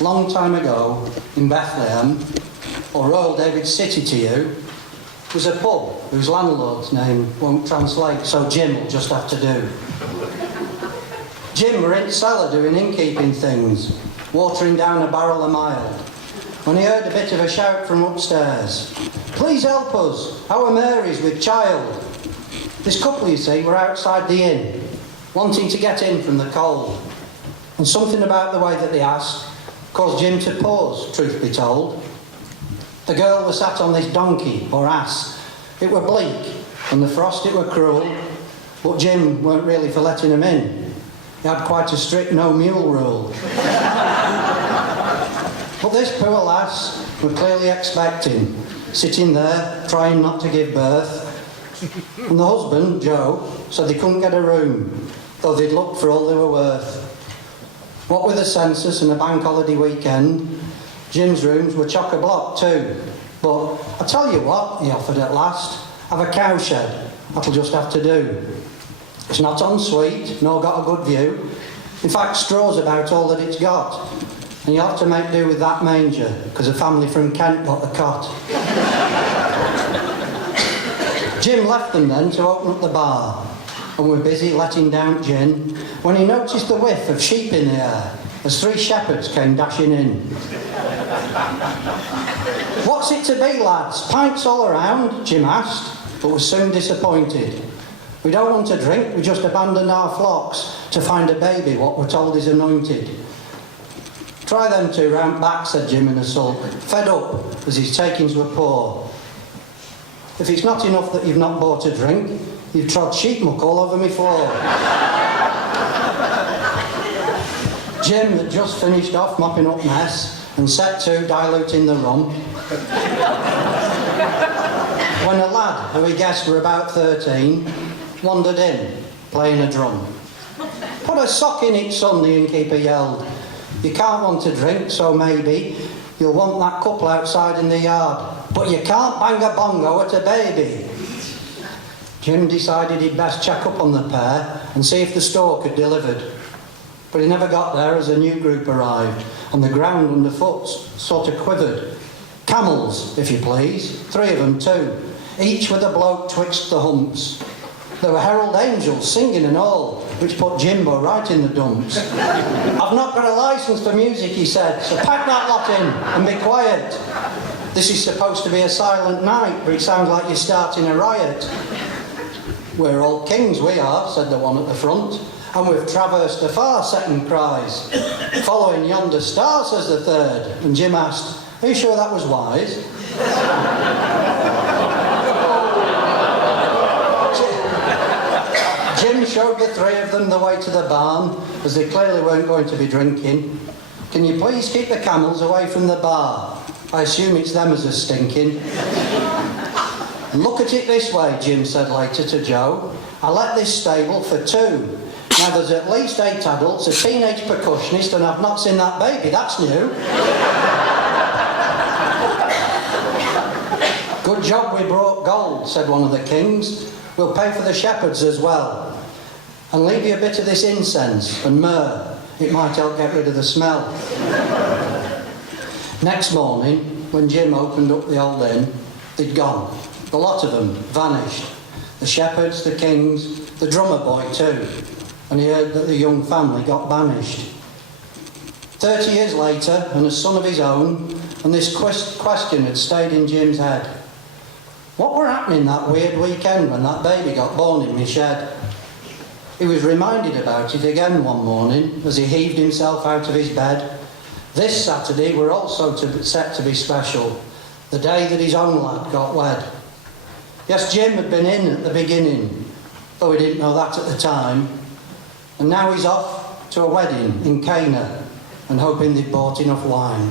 long time ago in Bethlehem, or Royal David City to you, was a pub whose landlord's name won't translate, so Jim will just have to do. Jim were in the cellar doing innkeeping things, watering down a barrel a mile, when he heard a bit of a shout from upstairs. "Please help us, our Mary's with child." This couple, you see, were outside the inn, wanting to get in from the cold. And something about the way that they asked caused Jim to pause, truth be told. The girl was sat on this donkey, or ass. It were bleak, and the frost it were cruel, but Jim weren't really for letting him in. He had quite a strict no mule rule. But this poor lass were clearly expecting, sitting there, trying not to give birth. And the husband, Joe, said they couldn't get a room, though they'd looked for all they were worth. What with the census and a bank holiday weekend, Jim's rooms were chock-a-block too. But I tell you what, he offered at last, have a cowshed. That'll just have to do. It's not en suite, nor got a good view. In fact, straw's about all that it's got. And you have to make do with that manger, because a family from Kent got the cot. Jim left them then to open up the bar, and were busy letting down gin, when he noticed the whiff of sheep in the air, as 3 shepherds came dashing in. "What's it to be, lads? Pints all around?" Jim asked, but was soon disappointed. "We don't want a drink, we just abandoned our flocks to find a baby what we're told is anointed." "Try them 2 round back," said Jim in a sulk, fed up as his takings were poor. "If it's not enough that you've not bought a drink, you've trod sheep muck all over me floor." Jim had just finished off mopping up mess and set to diluting the rum when a lad, who he guessed were about 13, wandered in, playing a drum. "Put a sock in it, son," the innkeeper yelled. "You can't want a drink, so maybe you'll want that couple outside in the yard. But you can't bang a bongo at a baby." Jim decided he'd best check up on the pair and see if the stork had delivered. But he never got there as a new group arrived, and the ground underfoot sort of quivered. Camels, if you please, 3 of them too, each with a bloke twixt the humps. There were herald angels singing and all, which put Jimbo right in the dumps. "I've not got a licence for music," he said, "so pack that lot in and be quiet. This is supposed to be a silent night, but it sounds like you're starting a riot." "We're all kings, we are," said the one at the front, "and we've traversed afar," second cries. "Following yonder star," says the third, and Jim asked, "Are you sure that was wise?" Jim showed the 3 of them the way to the barn, as they clearly weren't going to be drinking. "Can you please keep the camels away from the bar? I assume it's them as are stinking." "Look at it this way," Jim said later to Joe. "I let this stable for 2. Now there's at least 8 adults, a teenage percussionist, and I've not seen that baby, that's new." "Good job we brought gold," said one of the kings. "We'll pay for the shepherds as well. And leave you a bit of this incense and myrrh. It might help get rid of the smell." Next morning, when Jim opened up the old inn, they'd gone. The lot of them vanished. The shepherds, the kings, the drummer boy too. And he heard that the young family got banished. 30 years later, and a son of his own, and this question had stayed in Jim's head. What were happening that weird weekend when that baby got born in my shed? He was reminded about it again one morning as he heaved himself out of his bed. This Saturday were also set to be special, the day that his own lad got wed. Yes, Jim had been in at the beginning, though he didn't know that at the time. And now he's off to a wedding in Cana and hoping they'd bought enough wine.